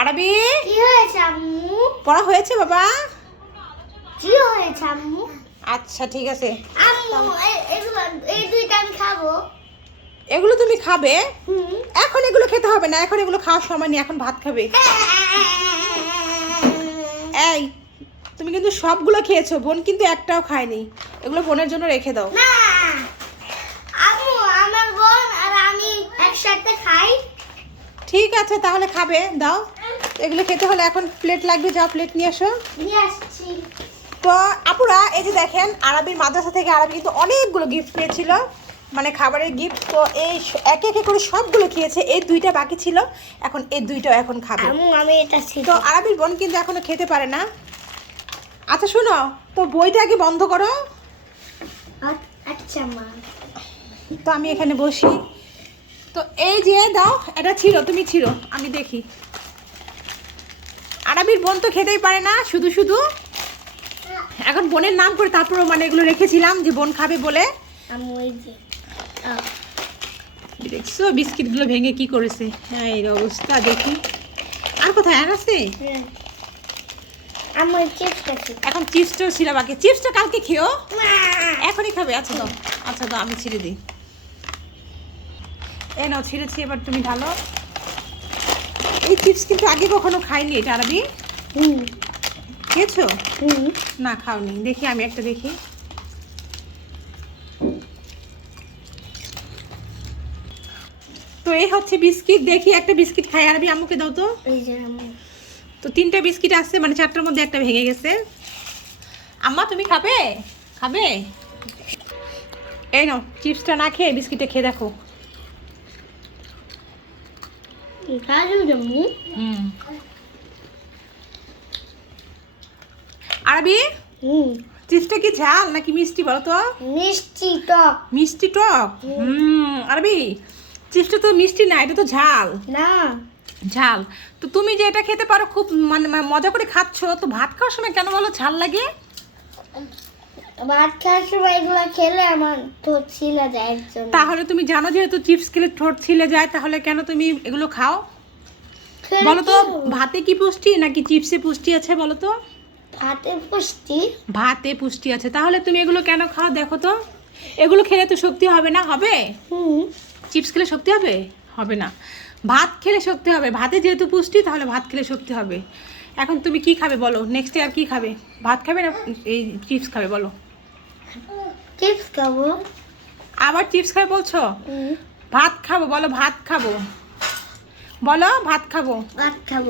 আরবি? কি হয়েছে আম্মু? পড়া হয়েছে বাবা? কি হয়েছে আম্মু? আচ্ছা ঠিক আছে। আম্মু এই দুইটা আমি খাব। এগুলো তুমি খাবে? এখন এগুলো খেতে হবে না এখন এগুলো খাওয়ার সময় নেই এখন ভাত খাবে। এই তুমি কিন্তু সবগুলো খেয়েছো বোন কিন্তু একটাও খায়নি। এগুলো বোনের জন্য রেখে দাও। না আম্মু আমার বোন আর আমি একসাথে খাই। ঠিক আছে তাহলে খাবে দাও। এগুলো খেতে হলে এখন প্লেট লাগবে যাও প্লেট নিয়ে এসো তো আপুরা এই যে দেখেন আরবির মাদ্রাসা থেকে আরবি কিন্তু অনেকগুলো গিফট পেয়েছিল মানে খাবারের গিফট তো এই একে একে করে সবগুলো খেয়েছে এই দুইটা বাকি ছিল এখন এই দুইটাও এখন খাবে। আমি এটা ছিল। তো আরবির বোন কিন্তু এখনও খেতে পারে না। আচ্ছা শোনো তো বইটা আগে বন্ধ করো। আচ্ছা মা। তো আমি এখানে বসি। তো এই যে দাও এটা ছিল তুমি ছিল আমি দেখি। আরবির বোন তো খেতেই পারে না শুধু শুধু? এখন বোনের নাম করে তারপরে মানে এগুলো রেখেছিলাম যে বোন খাবে বলে। দেখছ বিস্কিটগুলো ভেঙে কি করেছে? হ্যাঁ এই অবস্থা দেখি। আর কোথায়? আর আছে? এখন চিপসটাও ছিল বাকি। চিপসটা কালকে খেও এখনই খাবে? আচ্ছা দাও আচ্ছা দাও আমি ছিঁড়ে দিই। এ নাও ছিঁড়েছি এবার তুমি ঢালো। চিপস কিন্তু আগে কখনো খাইনি এটা আরবি? হুম। খেয়েছো? হুম। না খাওনি। দেখি আমি একটা দেখি। তো এই হচ্ছে বিস্কিট দেখি একটা বিস্কিট খাই। আরবি আম্মুকে দাও তো। এই যে আম্মু। তো তিনটা বিস্কিট আছে মানে চারটার মধ্যে একটা ভেঙে গেছে। আম্মা তুমি খাবে? খাবে? এই নাও চিপসটা না খেয়ে বিস্কিটটা খেয়ে দেখো। আরবি? হুম চিপসটা কি ঝাল নাকি মিষ্টি বলো তো? মিষ্টি টক। মিষ্টি টক? হুম। আরবি? চিপসটা তো মিষ্টি না এটা তো ঝাল। না। ঝাল। তো তুমি যে এটা খেতে পারো খুব মানে মজা করে খাচ্ছ তো ভাত খাওয়ার সময় কেন বলো ঝাল লাগে? ভাত খাওয়ার সময় এগুলো খেলে আমার ঠোঁট ছিলা যায় এর তাহলে তুমি জানো যেহেতু চিপস খেলে ঠোঁট ছিলে যায় তাহলে কেন তুমি এগুলো খাও? বলো তো ভাতে কি পুষ্টি নাকি চিপসে পুষ্টি আছে বলো তো? ভাতের পুষ্টি? ভাতে পুষ্টি আছে। তাহলে তুমি এগুলো কেন খাও দেখো তো? এগুলো খেলে তো শক্তি হবে না হবে? চিপস খেলে শক্তি হবে? হবে না। ভাত খেলে শক্তি হবে। ভাতে যেহেতু পুষ্টি তাহলে ভাত খেলে শক্তি হবে। এখন তুমি কি খাবে বলো? নেক্সট আর কি খাবে? ভাত খাবে না এই চিপস খাবে বলো। চিপস খাব। আবার চিপস খাই বলছো? ভাত খাব বলো ভাত খাব। বলো ভাত খাব। ভাত খাব।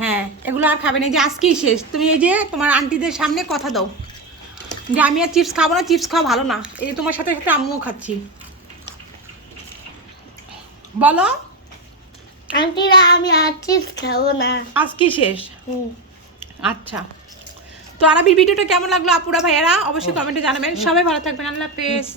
হ্যাঁ এগুলো আর খাবে না এই যে আজকেই শেষ। তুমি এই যে তোমার আন্টিদের সামনে কথা দাও। যে আমি আর চিপস খাব না চিপস খাওয়া ভালো না। এই তোমার সাথে সাথে আম্মুও খাচ্ছি। বলো। আন্টিরা আমি আর চিপস খাব না। আজকেই শেষ। আচ্ছা। তো আরবির ভিডিওটা কেমন লাগল আপুরা ভাইয়ারা? অবশ্যই কমেন্টে জানাবেন। সবাই ভালো থাকবেন। আল্লাহ হাফেজ।